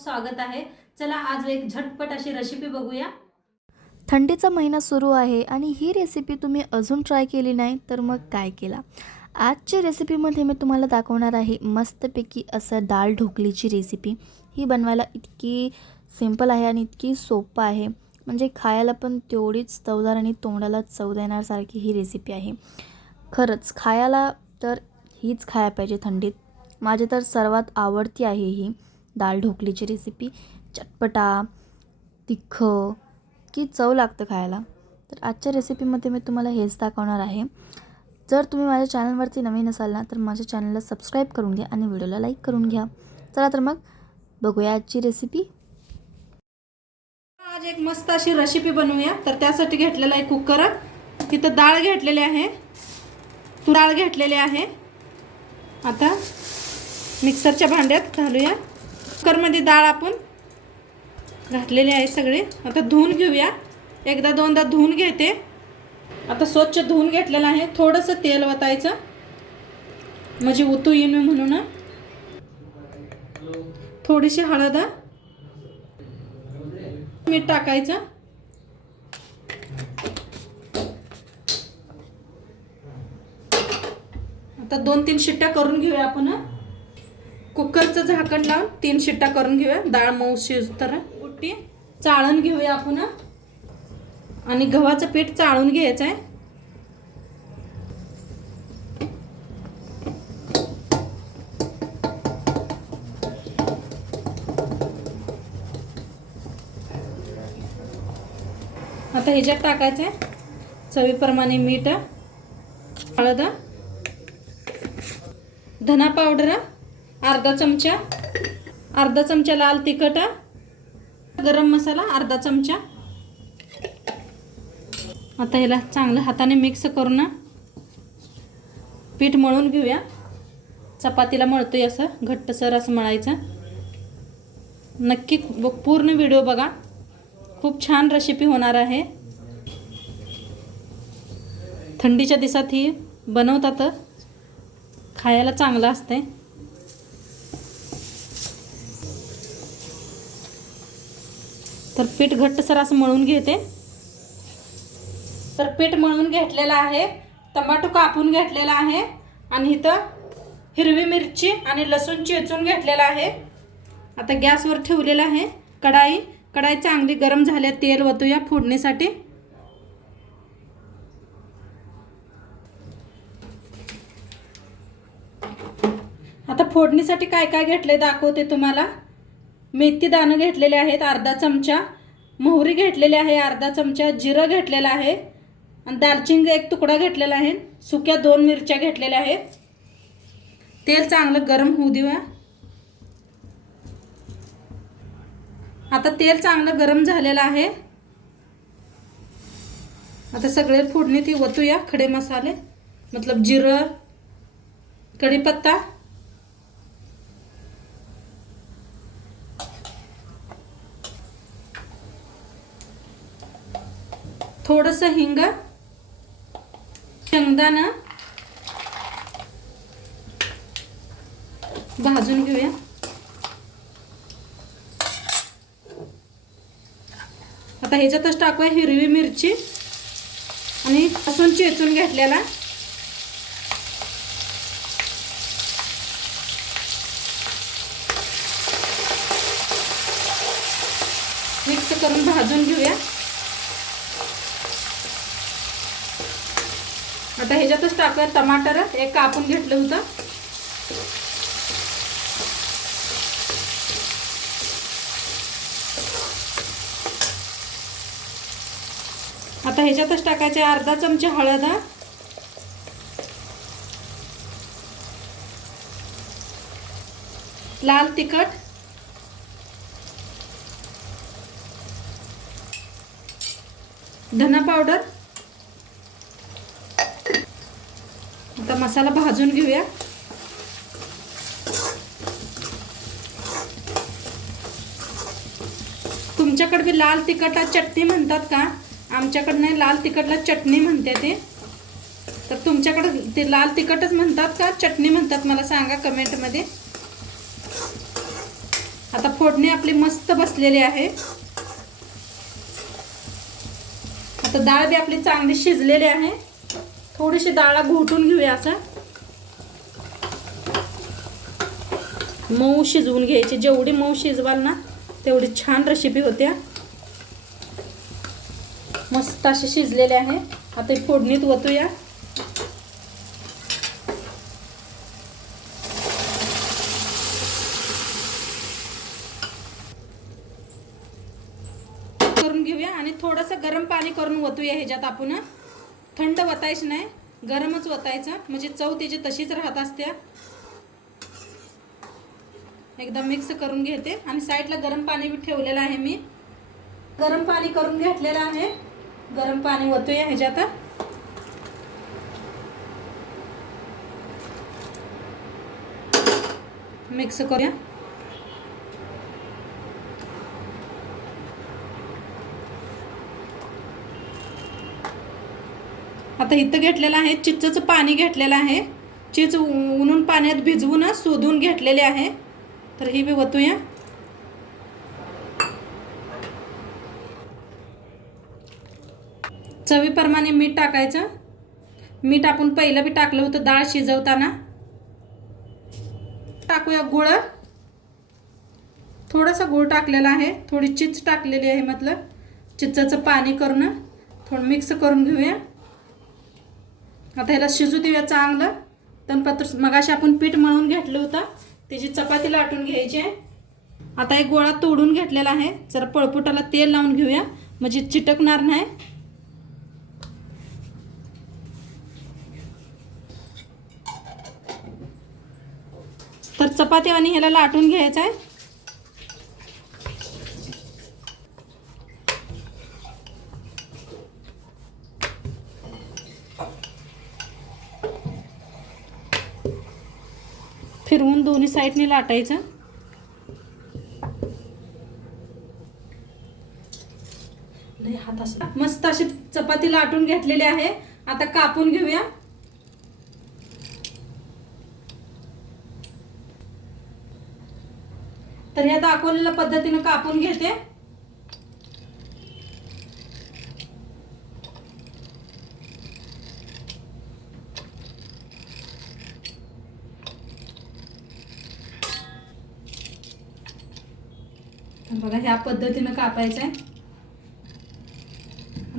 स्वागत आहे. चला आज एक झटपट अशी रेसिपी बघूया. थंडीचा महिना सुरू आहे आणि ही रेसिपी तुम्ही अजून ट्राय केली नाही तर मग काय केला? आजच्या रेसिपीमध्ये मी तुम्हाला दाखवणार आहे मस्तपैकी असं डाळ ढोकलीची रेसिपी ही बनवायला इतकी सिंपल आहे आणि इतकी सोपं आहे. म्हणजे खायला पण तेवढीच चवदार आणि तोंडाला चव देण्यासारखी ही रेसिपी आहे. खरंच खायला तर हीच खायला पाहिजे थंडीत. माझी तर सर्वात आवडती आहे ही. दाल ढोकलीची रेसिपी चटपटा तिखं की चव लागतं खायला. तर आजच्या रेसिपीमध्ये मी तुम्हाला हेच दाखवणार आहे. जर तुम्ही माझ्या चॅनलवरती नवीन असाल ना तर माझ्या चॅनलला सबस्क्राईब करून घ्या आणि व्हिडिओला लाईक करून घ्या. चला तर मग बघूया आजची रेसिपी आज एक मस्त अशी रेसिपी बनवूया. तर त्यासाठी घेतलेला आहे कुकर तिथं डाळ घेतलेली आहे. तू डाळ घेतलेली आहे. आता मिक्सरच्या भांड्यात घालूया. कुकरमध्ये डाळ आपण घातलेली आहे सगळे. आता धुवून घेऊया. एकदा दोनदा धुवून घेते. आता स्वच्छ धुवून घेतलेलं आहे. थोडंसं तेल वतायचं. म्हणजे उतू येईन म्हणून. थोडीशी हळद. मीठ टाकायचं. आता दोन तीन शिट्ट्या करून घेऊया आपण. कुकरचं झाकण लावून तीन शिट्ट्या करून घेऊया. डाळ मऊ शिज तर उठी चाळण घेऊया आपण. आणि गव्हाचं पीठ चाळून घ्यायचं आहे. आता ह्याच्यात टाकायचं आहे. चवीप्रमाणे मीठ हळद धना पावडर अर्धा चमचा. अर्धा चमचा लाल तिखट. गरम मसाला अर्धा चमचा. आता ह्याला चांगलं हाताने मिक्स करून पीठ मळून घेऊया. चपातीला मळतोय असं घट्टसर असं मळायचं. नक्की ब- पूर्ण व्हिडिओ बघा. खूप छान रेसिपी होणार आहे. थंडीच्या दिवसात ही बनवतात. खायला चांगलं असते तर पीठ घट्टसर असं मळून घेते. तर पीठ मळून घेतलेलं आहे. टमाटो कापून घेतलेला आहे. आणि इथं हिरवी मिरची आणि लसूण चेचून घेतलेलं आहे. आता गॅसवर ठेवलेलं आहे. कढाई कढाई चांगली गरम झाल्या तेल वतूया फोडणीसाठी. आता फोडणीसाठी काय काय घेतले दाखवते तुम्हाला. मेथी दाणं घेतलेले आहेत अर्धा चमचा. मोहरी घेतलेली आहे अर्धा चमचा. जिरं घेतलेलं आहे. आणि दालचिंग एक तुकडा घेतलेला आहे. सुक्या दोन मिरच्या घेतलेल्या आहेत. तेल चांगलं गरम होऊ देऊया. आता तेल चांगलं गरम झालेलं आहे. आता सगळे फोडणी ती वतूया खडे मसाले. मतलब जिरं कढीपत्ता. थोडंसं हिंग शेंगदाणा भाजून घेऊया. आता ह्याच्यातच टाकूया हिरवी मिरची आणि असून चेचून घेतलेला. मिक्स करून भाजून घेऊया. आता ह्याच्यातच टाकूया टमाटर. एक कापून घेतलं होतं. आता ह्याच्यातच टाकायचे अर्धा चमचे हळद लाल तिखट. धना पावडर आता मसाला भाजून घेऊया. तुमच्याकडे बी लाल तिखटला चटणी म्हणतात का? आमच्याकडे नाही लाल तिखटला चटणी म्हणते ते. तर तुमच्याकडे ते लाल तिखटच म्हणतात का? चटणी म्हणतात मला सांगा कमेंटमध्ये. आता फोडणी आपली मस्त बसलेली आहे. आता डाळ बी आपली चांगली शिजलेली आहे. थोडीशी डाळ घोटून घेऊया असं. मऊ शिजवून घ्यायची. जेवढी मऊ शिजवाल ना तेवढी छान रेसिपी होत्या मस्त असे शिजलेले आहे. आता फोडणीत ओतूया करून घेऊया आणि थोडंसं गरम पाणी करून ओतूया ह्याच्यात आपण. थंड वतायच नाही गरमच वतायचं. म्हणजे चव त्याची तशीच राहत असते एकदा मिक्स करून घेते. आणि साईडला गरम पाणी बी ठेवलेलं आहे मी. गरम पाणी करून घेतलेलं आहे. गरम पाणी ओतूया ह्याच्यात. मिक्स करूया. आता इथं घेतलेलं आहे चिचचं पाणी घेतलेलं आहे. चिच उन्हून पाण्यात भिजवून शोधून घेतलेले आहे. तर ही बी वतूया. चवीप्रमाणे मीठ टाकायचं. मीठ आपण पहिलं बी टाकलं होतं डाळ शिजवताना. टाकूया गुळ. थोडासा गुळ टाकलेला आहे. थोडी चिच टाकलेली आहे मतलब. चिंचाचं पाणी करून थोडं मिक्स करून घेऊया. आता ह्याला शिजू देऊया चांगलं. तणपत्र मगाशी आपण पीठ मळून घेतलं होतं. त्याची चपाती लाटून घ्यायची आहे. आता एक गोळा तोडून घेतलेला आहे. जरा पळपुटाला तेल लावून घेऊया. म्हणजे चिटकणार नाही. तर चपाती आणि ह्याला लाटून घ्यायचं आहे. फिरवून दोन्ही साईडने लाटायचं. मस्त अशी चपाती लाटून घेतलेली आहे. आता कापून घेऊया. तर ह्या दाखवलेल्या पद्धतीनं कापून घेते. बघा ह्या पद्धतीनं कापायचं आहे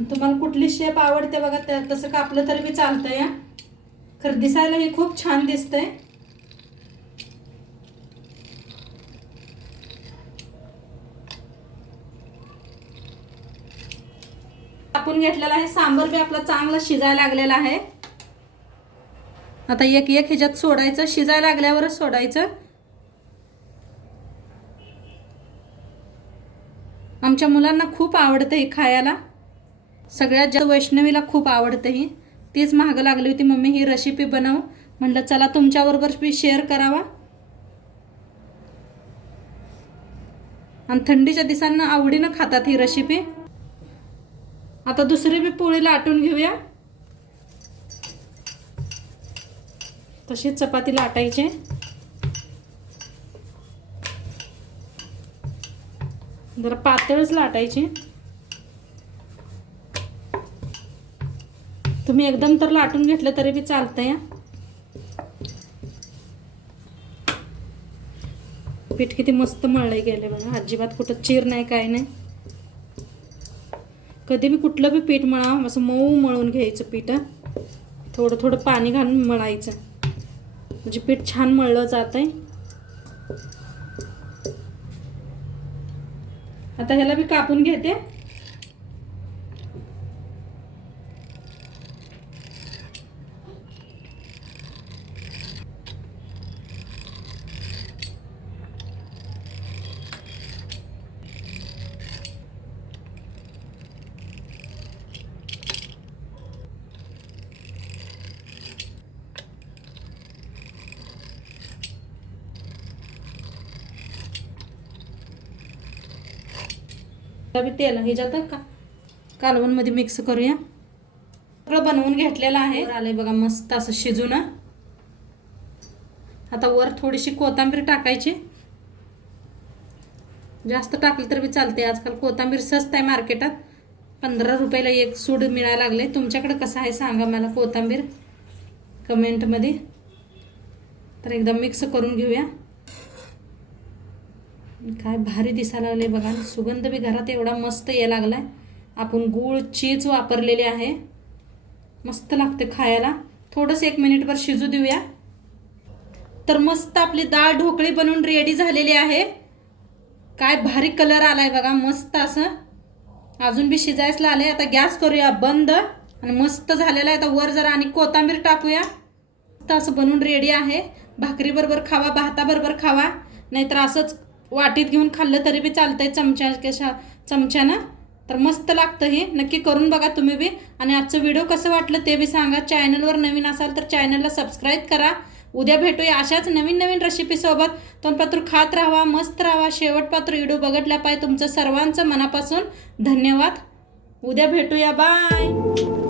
तुम्हाला कुठली शेप आवडते बघा त्या तसं कापलं तरी बी चालतंय या खरं दिसायला हे खूप छान दिसतंय. कापून घेतलेला आहे सांबर बी आपला चांगला शिजायला लागलेला आहे. आता एक एक ह्याच्यात सोडायचं शिजायला लागल्यावरच सोडायचं. आमच्या मुलांना खूप आवडतं हे खायला. सगळ्यात जास्त वैष्णवीला खूप आवडतं ही. तीच महागं लागली होती मम्मी ही रेसिपी बनव. म्हटलं चला तुमच्याबरोबर मी शेअर करावा. आणि थंडीच्या दिवसांना आवडीनं खातात ही रेसिपी आता दुसरी बी पोळी लाटून घेऊया. तशीच चपाती लाटायची जरा पातळच लाटायची. तुम्ही एकदम तर लाटून घेतलं तरी बी चालतंय या पीठ किती मस्त मळले गेले बघा. अजिबात कुठं चिर नाही काय नाही. कधी बी कुठलं बी पीठ मळा असं मऊ मळून घ्यायचं पीठ थोडं थोडं पाणी घालून मळायचं. म्हणजे पीठ छान मळलं जात आहे आता ह्याला मी कापून घेते. बी तेल जातं का कालवणमध्ये मिक्स करूया. सगळं बनवून घेतलेलं आहे. आलंय बघा मस्त असं शिजून. आता वर थोडीशी कोथिंबीर टाकायची. जास्त टाकलं तर बी चालते आजकाल कोथिंबीर स्वस्त आहे मार्केटात. पंधरा रुपयाला एक सूड मिळायला लागले तुमच्याकडे कसं आहे सांगा मला कोथिंबीर? कमेंटमध्ये तर एकदम मिक्स करून घेऊया. काय भारी दिसायला लागले बघा. सुगंध बी घरात एवढा मस्त यायला लागला आहे आपण गूळ चीज वापरलेले आहे. मस्त लागते खायला. थोडंसं एक मिनिटभर शिजू देऊया. तर मस्त आपली डाळ ढोकळी बनवून रेडी झालेली आहे. काय भारी कलर आला आहे बघा. मस्त असं. अजून बी शिजायला आले आता गॅस करूया बंद. आणि मस्त झालेला आहे. आता वर जरा आणि कोथिंबीर टाकूया. तर असं बनवून रेडी आहे. भाकरीबरोबर खावा. भाताबरोबर खावा. नाहीतर असंच वाटीत घेऊन खाल्लं तरी बी चालतंय चमच्या कशा चमच्यानं. तर मस्त लागतं हे. नक्की करून बघा तुम्ही बी. आणि आजचं व्हिडिओ कसं वाटलं ते बी सांगा. चॅनलवर नवीन असाल तर चॅनलला सबस्क्राईब करा. उद्या भेटूया अशाच नवीन नवीन रेसिपीसोबत तोंडपात्र खात राहावा मस्त राहावा शेवटपात्र व्हिडिओ बघितला पाहिजे तुमचं सर्वांचं मनापासून धन्यवाद. उद्या भेटूया. बाय